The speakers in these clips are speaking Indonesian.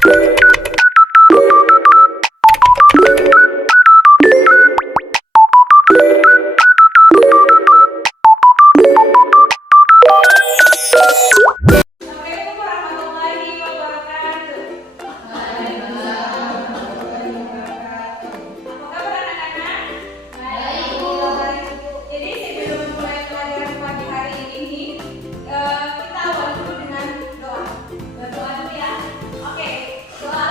Kita awali dulu dengan doa. Berdoa dulu ya. Oke, doa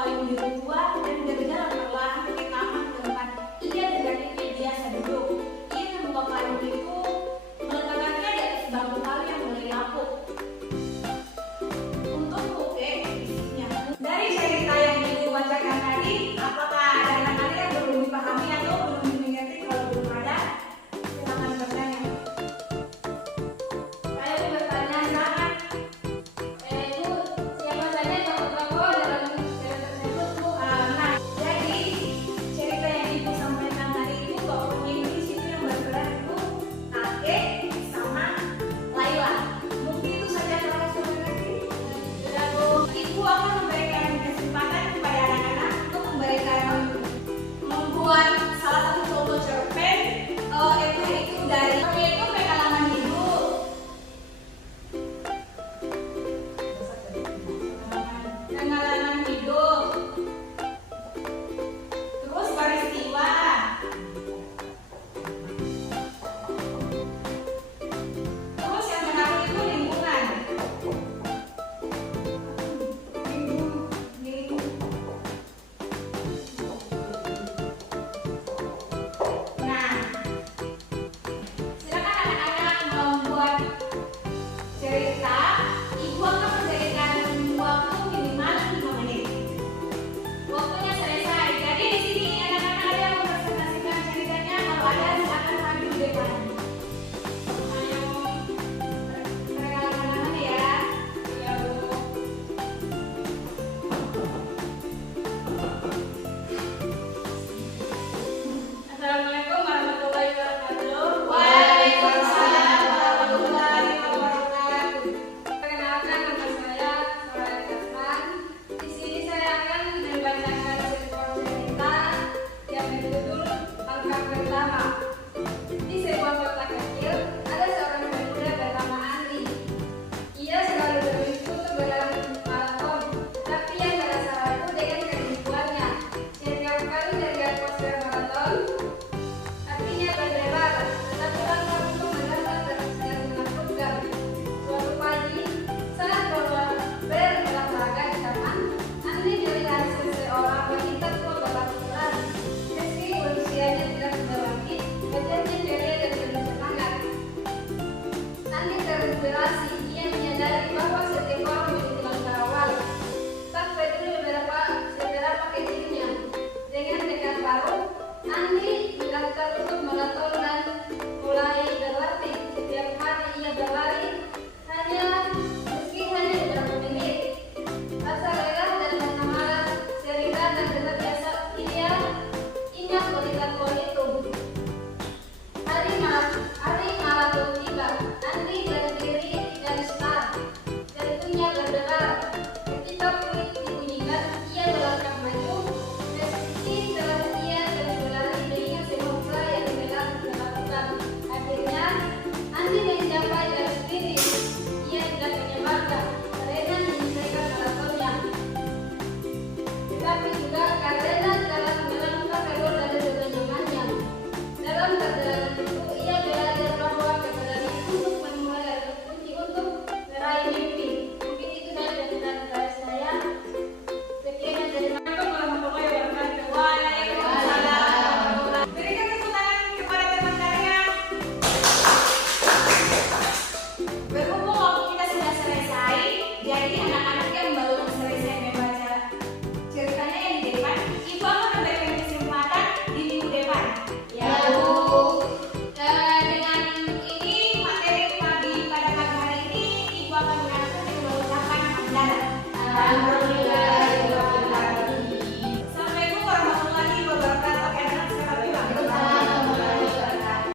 payung biru tua dan berjalan perlahan ke taman tempat ia dan kakeknya biasa duduk. Ia membuka payung itu, meletakkannya di atas bangku kayu yang mulai lapuk. Untuk kakek, bisiknya. Dari cerita yang dibacakan tadi, apakah ada anak-anak yang belum dipahami atau belum dimengerti? Kalau belum ada, silakan bertanya. Saya bertanya, silakan. Itu siapa saja tokoh-tokoh dalam cerita tersebut, Bu? Nah, jadi cerita yang Ibu sampaikan tadi itu tokohnya itu di situ yang berperan itu kakek sama Laila. Mungkin itu saja kalau saudara. Sudah, Bu. Ibu akan memberikan kesempatan kepada anak-anak untuk membuat salah satu contoh cerpen itu dari yaitu pengalaman hidup. Pengalaman hidup. Terus peristiwa. Terus yang terakhir itu lingkungan. Nah, silakan anak-anak membuat cerita. Ibu akan memberikan waktu minimal 5 menit. Waktunya selesai. Jadi di sini anak-anak ada yang mempresentasikan ceritanya. Kalau ada, silakan maju di depan. Ayo, perkenalan anak-anak ya. Ya, Bu. Assalamualaikum warahmatullahi wabarakatuh. Waalaikumsalam warahmatullahi wabarakatuh. Perkenalkan, nama saya Soraya Kasman. Di sini saya akan membacakan sebuah cerita yang berjudul Langkah Pertama. Di sebuah kota kecil, ada seorang pemuda bernama Andri. Ia selalu bermimpi untuk berlari maraton, tapi ia merasa ragu dengan kemampuannya. Setiap kali melihat poster maraton, hatinya berdebar